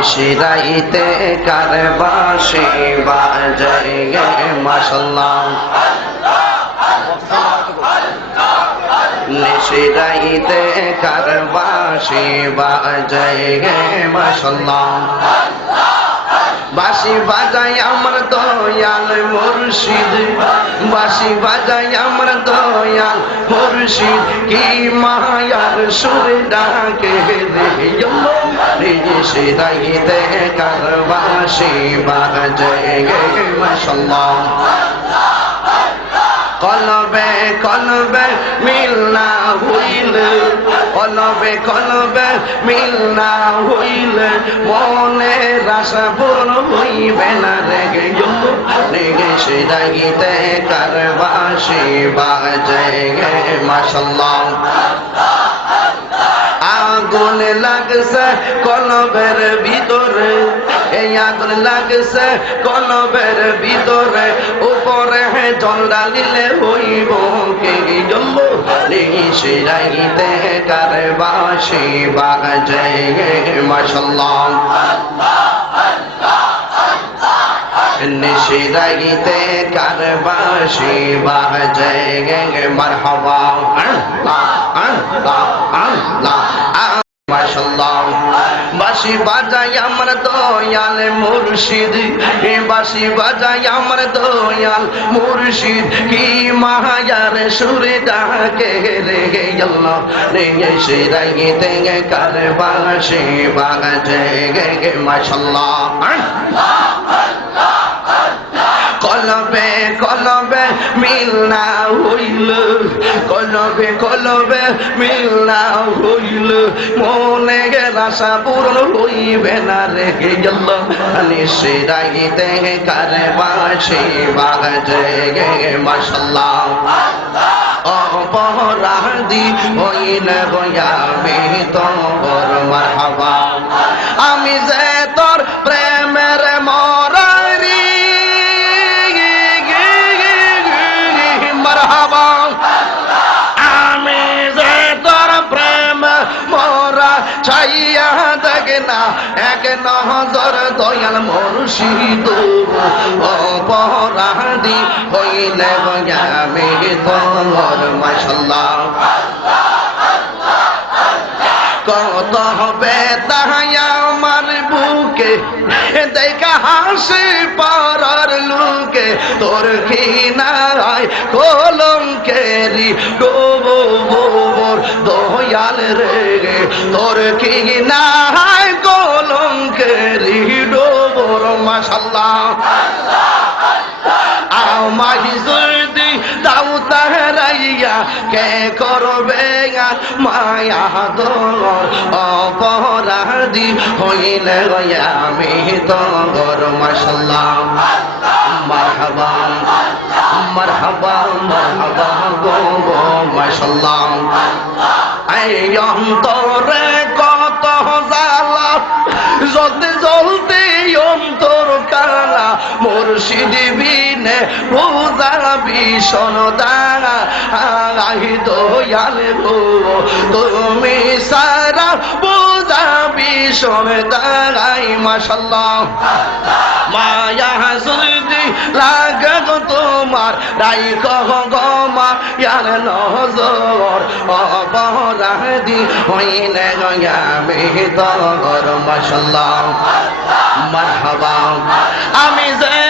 নিশিরাইতে কারবাসি বাজাই গে মাসাল্লাহ নিশিরাইতে কারবাসি বাজাই গে মাসাল্লাহ বাসি বাজাই আমার দয়াল মুর্শিদ বাসি বাজাই আমার দয়াল মুর্শিদ, কি মায়ার সুর ডাকে রে সিরাইতে কারবাসি বাজাই গে মাসাল্লাহ কলবে কলবে মিল না হইলে, কলবে কলবে মিল না হইলে মনে রাসা পূর্ণ হইবে না রেগে রেগে সে রাগিতে কারবাসি বাজে গে মাসাল্লাহ আগুন লাগছে, কলবের ভিতরে। এই আগুন লাগছে, কলবের ভিতরে। উপরে জল ডালিলে হইব কে জম্ব সে রাইতে কারবাসি বাজে মাসাল্লাহ নিশিরাইতে কারবাসি বাজে গে মারহাবা। আল্লাহ আল্লাহ মাশাল্লাহ বাসি বাজাই আমার দয়াল মুর্শিদ, এ বাসি বাজাই আমার দয়াল মুর্শিদ। কি মায়ার সুরে ডাকে রে আল্লাহ রে সে রাইতে গে কারবাসি বাজে গে, মাশাল্লাহ। কলবে কলবে মিল না হইল কলবে কলবে মিল্লা হইল। মনে গেল আশা পূরণ হইবে না রেখে গেল নিশে রাগিতে কারে বাসে বাজে গে মাসাল্লাহ অপরাধী হইলে বয়ামি তোর ছাইয়া দেখে না, এক নজর দয়াল মুর্শিদ। অপরাধী হইলে আমি তোর মাসাল্লাহ কত হবে তাহাই আমার বুকে, দেখা হাসি পারার লুকে। তোর নাই কলঙ্কেরি ডোবর দয়াল রে। তোর কি নাই কলঙ্কেরি ডোবর? মাসাল্লাহ কে করবে মায়া দর অপরাধী হইলে আমি তোর মাসাল্লাহ মারহাবা মারহাবা মারহাবা গো মাসাল্লাহ এই অন্তরে কত জালা জ্বলতে জ্বলতে অন্তর কালা, মুর্শিদ বিনে রোজা ভীষণ দাঁড়া আহি দয়াল গো, তুমি সারা বোঝা ভীষণ দাঁড়াই মাসাল্লাহ মায়া লাগে গো তোমার রাই কহ গমা ইয়ার নজর অপরাধী হইলে তর মাসাল্লাহ মারহাবা। আমি যে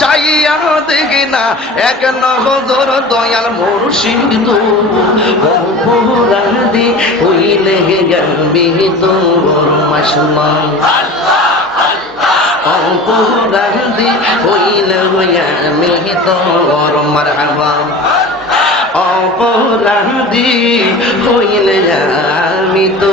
চাইয়া দেখি না, এক নজর দয়াল মুর্শিদ। অপরাধী হইলে গেবি তোর মাসমান অপরাধী হইলে আমি তোর মারহাবা। অপরাধী হইলে আমি তো